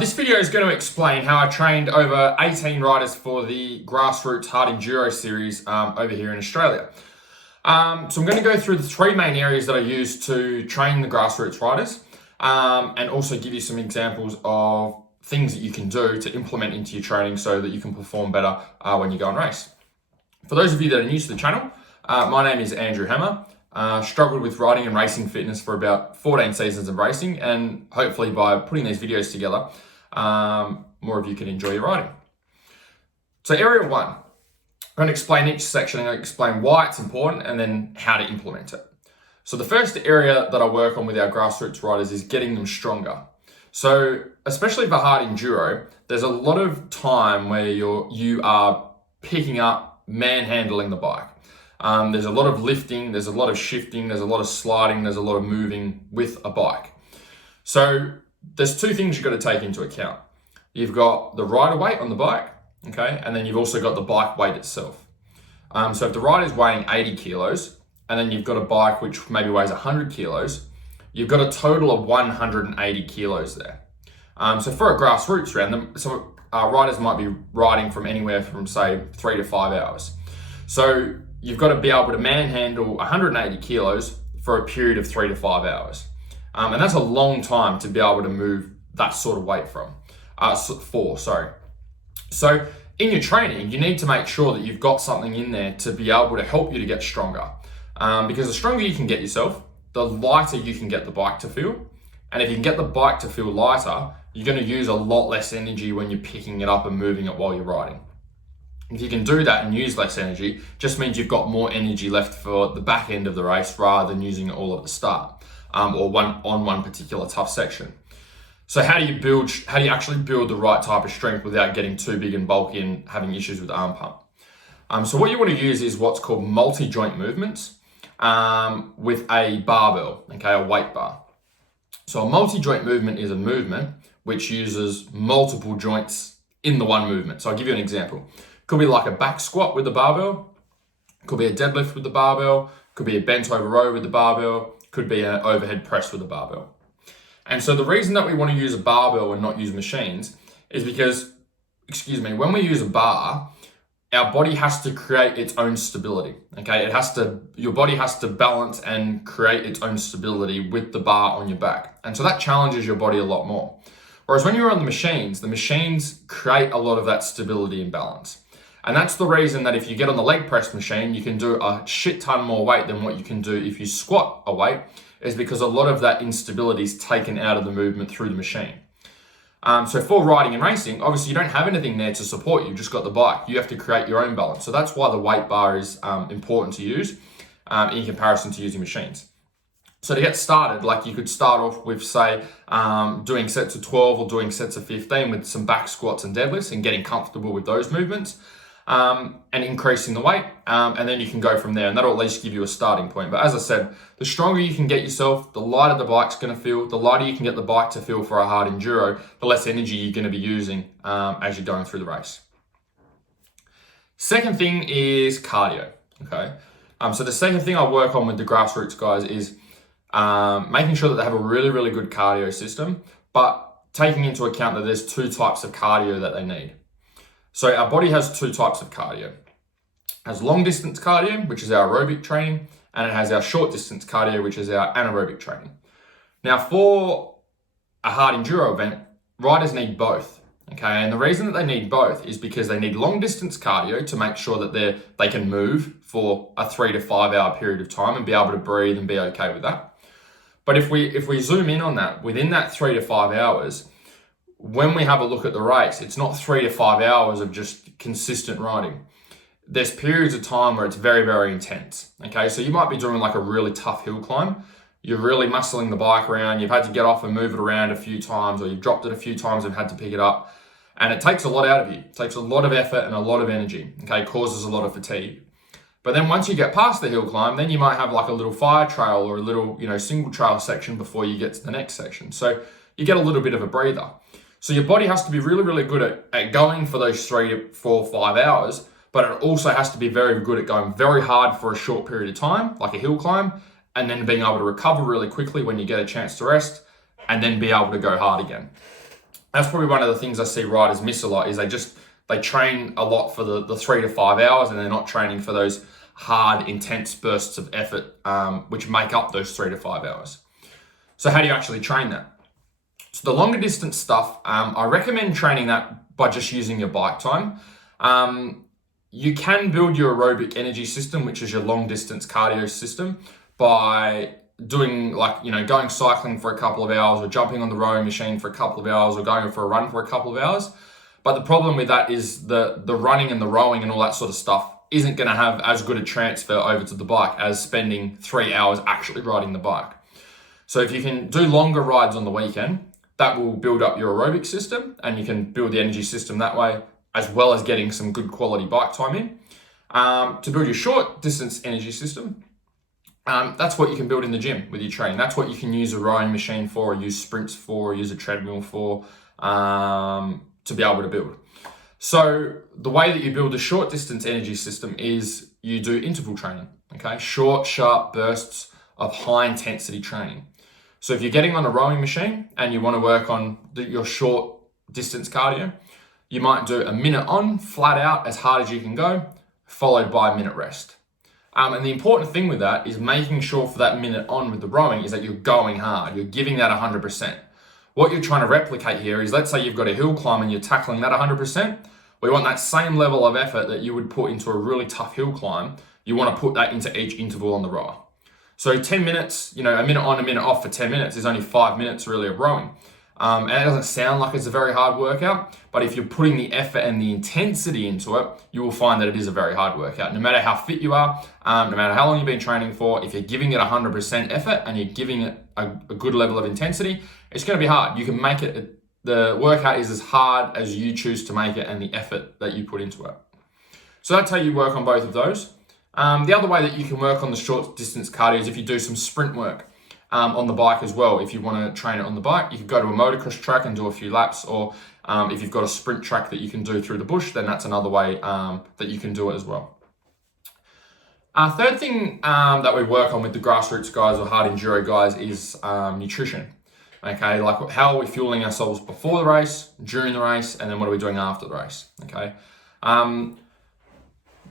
This video is going to explain how I trained over 18 riders for the Grassroots Hard Enduro series over here in Australia. So I'm going to go through the three main areas that I use to train the Grassroots riders and also give you some examples of things that you can do to implement into your training so that you can perform better when you go and race. For those of you that are new to the channel, my name is Andrew Hammer. Struggled with riding and racing fitness for about 14 seasons of racing, and hopefully by putting these videos together, more of you can enjoy your riding. So area one, I'm going to explain each section. I'm going to explain why it's important and then how to implement it. So the first area that I work on with our grassroots riders is getting them stronger. So especially for hard enduro, there's a lot of time where you are picking up, manhandling the bike. There's a lot of lifting, there's a lot of shifting, there's a lot of sliding, there's a lot of moving with a bike. So there's two things you've got to take into account. You've got the rider weight on the bike, okay, and then you've also got the bike weight itself. So if the rider's weighing 80 kilos, and then you've got a bike which maybe weighs 100 kilos, you've got a total of 180 kilos there. So for a grassroots round, riders might be riding from anywhere from say 3 to 5 hours. So you've got to be able to manhandle 180 kilos for a period of 3 to 5 hours. And that's a long time to be able to move that sort of weight So in your training, you need to make sure that you've got something in there to be able to help you to get stronger. Because the stronger you can get yourself, the lighter you can get the bike to feel. And if you can get the bike to feel lighter, you're going to use a lot less energy when you're picking it up and moving it while you're riding. If you can do that and use less energy, just means you've got more energy left for the back end of the race rather than using it all at the start or one particular tough section. So how do you actually build the right type of strength without getting too big and bulky and having issues with arm pump? So what you want to use is what's called multi-joint movements with a barbell, okay, a weight bar. So a multi-joint movement is a movement which uses multiple joints in the one movement. So I'll give you an example. Could be like a back squat with the barbell, could be a deadlift with the barbell, could be a bent over row with the barbell, could be an overhead press with the barbell. And so the reason that we want to use a barbell and not use machines is because, when we use a bar, our body has to create its own stability, okay? Your body has to balance and create its own stability with the bar on your back. And so that challenges your body a lot more. Whereas when you're on the machines create a lot of that stability and balance. And that's the reason that if you get on the leg press machine, you can do a shit ton more weight than what you can do if you squat a weight, is because a lot of that instability is taken out of the movement through the machine. So for riding and racing, obviously you don't have anything there to support you, you've just got the bike. You have to create your own balance. So that's why the weight bar is important to use in comparison to using machines. So to get started, like you could start off with, say, doing sets of 12 or doing sets of 15 with some back squats and deadlifts and getting comfortable with those movements and increasing the weight. And then you can go from there, and that'll at least give you a starting point. But as I said, the stronger you can get yourself, the lighter the bike's going to feel, the lighter you can get the bike to feel for a hard enduro, the less energy you're going to be using as you're going through the race. Second thing is cardio, okay? So the second thing I work on with the grassroots guys is making sure that they have a really, really good cardio system, but taking into account that there's two types of cardio that they need. So our body has two types of cardio. It has long distance cardio, which is our aerobic training, and it has our short distance cardio, which is our anaerobic training. Now for a hard enduro event, riders need both, okay? And the reason that they need both is because they need long distance cardio to make sure that they can move for a 3 to 5 hour period of time and be able to breathe and be okay with that. But if we zoom in on that, within that 3 to 5 hours, when we have a look at the race, it's not 3 to 5 hours of just consistent riding. There's periods of time where it's very, very intense, okay? So you might be doing like a really tough hill climb. You're really muscling the bike around. You've had to get off and move it around a few times, or you've dropped it a few times and had to pick it up. And it takes a lot out of you. It takes a lot of effort and a lot of energy, okay? It causes a lot of fatigue. But then once you get past the hill climb, then you might have like a little fire trail or a little, single trail section before you get to the next section. So you get a little bit of a breather. So your body has to be really, really good at going for those 3 to 4, 5 hours, but it also has to be very good at going very hard for a short period of time, like a hill climb, and then being able to recover really quickly when you get a chance to rest, and then be able to go hard again. That's probably one of the things I see riders miss a lot, is they train a lot for the 3 to 5 hours, and they're not training for those hard, intense bursts of effort, which make up those 3 to 5 hours. So how do you actually train that? So the longer distance stuff, I recommend training that by just using your bike time. You can build your aerobic energy system, which is your long distance cardio system, by doing going cycling for a couple of hours, or jumping on the rowing machine for a couple of hours, or going for a run for a couple of hours. But the problem with that is the running and the rowing and all that sort of stuff isn't going to have as good a transfer over to the bike as spending 3 hours actually riding the bike. So if you can do longer rides on the weekend, that will build up your aerobic system, and you can build the energy system that way, as well as getting some good quality bike time in. To build your short distance energy system, that's what you can build in the gym with your training. That's what you can use a rowing machine for, or use sprints for, or use a treadmill for, to be able to build. So the way that you build a short distance energy system is you do interval training, okay? Short, sharp bursts of high intensity training. So if you're getting on a rowing machine and you want to work on your short distance cardio, you might do a minute on, flat out, as hard as you can go, followed by a minute rest. And the important thing with that is making sure for that minute on with the rowing is that you're going hard, you're giving that 100%. What you're trying to replicate here is, let's say you've got a hill climb and you're tackling that 100%. We want that same level of effort that you would put into a really tough hill climb. You want to put that into each interval on the rower. So 10 minutes, a minute on, a minute off for 10 minutes is only 5 minutes really of rowing. And it doesn't sound like it's a very hard workout, but if you're putting the effort and the intensity into it, you will find that it is a very hard workout. No matter how fit you are, no matter how long you've been training for, if you're giving it 100% effort and you're giving it a good level of intensity, it's going to be hard. You can make it, the workout is as hard as you choose to make it and the effort that you put into it. So that's how you work on both of those. The other way that you can work on the short distance cardio is if you do some sprint work on the bike as well. If you want to train it on the bike, you could go to a motocross track and do a few laps, or if you've got a sprint track that you can do through the bush, then that's another way that you can do it as well. Third thing that we work on with the grassroots guys or hard enduro guys is nutrition. Okay, like how are we fueling ourselves before the race, during the race, and then what are we doing after the race? Okay.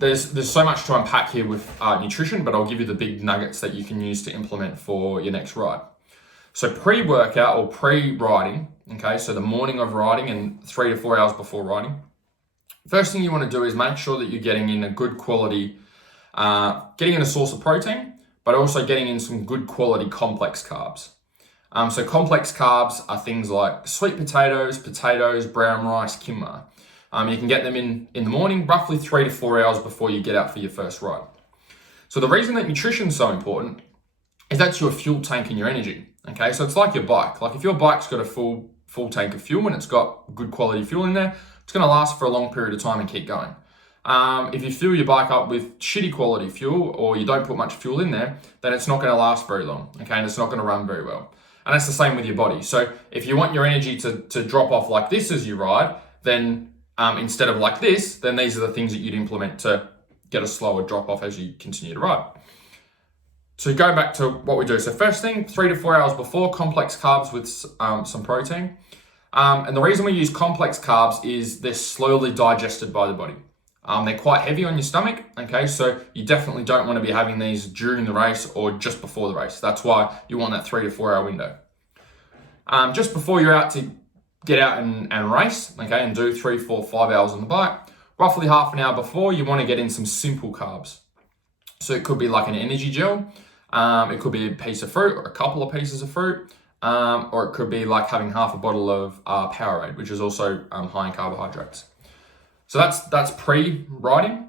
There's so much to unpack here with nutrition, but I'll give you the big nuggets that you can use to implement for your next ride. So pre-workout or pre-riding, okay, so the morning of riding and 3 to 4 hours before riding, first thing you want to do is make sure that you're getting in a good quality, getting in a source of protein, but also getting in some good quality complex carbs. So complex carbs are things like sweet potatoes, brown rice, quinoa. You can get them in the morning, roughly 3 to 4 hours before you get out for your first ride. So the reason that nutrition is so important is that's your fuel tank and your energy. Okay, so it's like your bike. Like if your bike's got a full tank of fuel and it's got good quality fuel in there, it's going to last for a long period of time and keep going. If you fill your bike up with shitty quality fuel, or you don't put much fuel in there, then it's not going to last very long. Okay, and it's not going to run very well. And that's the same with your body. So if you want your energy to drop off like this as you ride, then instead of like this, then these are the things that you'd implement to get a slower drop off as you continue to ride. So going back to what we do. So first thing, 3 to 4 hours before, complex carbs with some protein. And the reason we use complex carbs is they're slowly digested by the body. They're quite heavy on your stomach, okay? So you definitely don't want to be having these during the race or just before the race. That's why you want that 3 to 4 hour window. Just before you're out to get out and race, okay, and do 3, 4, 5 hours on the bike, roughly half an hour before, you want to get in some simple carbs. So it could be like an energy gel, it could be a piece of fruit or a couple of pieces of fruit, or it could be like having half a bottle of Powerade, which is also high in carbohydrates. So that's pre-riding.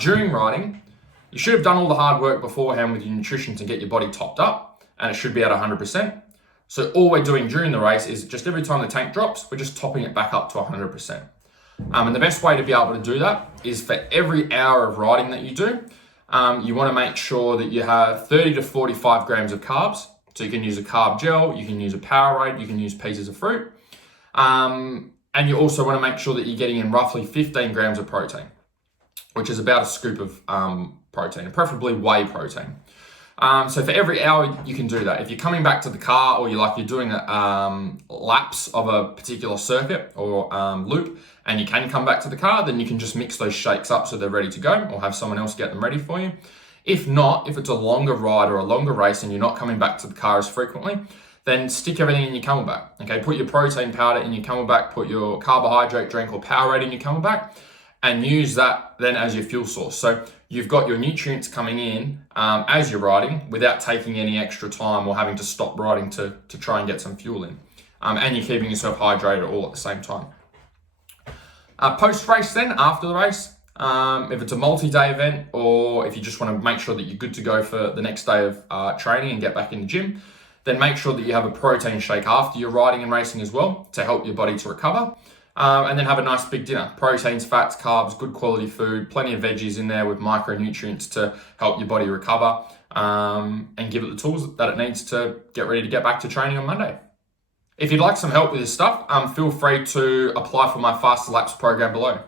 During riding, you should have done all the hard work beforehand with your nutrition to get your body topped up, and it should be at 100%. So all we're doing during the race is just every time the tank drops, we're just topping it back up to 100%. And the best way to be able to do that is for every hour of riding that you do, you want to make sure that you have 30 to 45 grams of carbs. So you can use a carb gel, you can use a Powerade, you can use pieces of fruit. And you also want to make sure that you're getting in roughly 15 grams of protein, which is about a scoop of protein, preferably whey protein. So for every hour, you can do that. If you're coming back to the car, or you're doing laps of a particular circuit or loop, and you can come back to the car, then you can just mix those shakes up so they're ready to go, or have someone else get them ready for you. If not, if it's a longer ride or a longer race and you're not coming back to the car as frequently, then stick everything in your Camelback. Okay, put your protein powder in your Camelback, put your carbohydrate drink or Powerade in your Camelback, and use that then as your fuel source. So you've got your nutrients coming in as you're riding without taking any extra time or having to stop riding to try and get some fuel in. And you're keeping yourself hydrated all at the same time. Post-race then, after the race, if it's a multi-day event, or if you just want to make sure that you're good to go for the next day of training and get back in the gym, then make sure that you have a protein shake after your riding and racing as well to help your body to recover. And then have a nice big dinner. Proteins, fats, carbs, good quality food, plenty of veggies in there with micronutrients to help your body recover, and give it the tools that it needs to get ready to get back to training on Monday. If you'd like some help with this stuff, feel free to apply for my Faster Laps program below.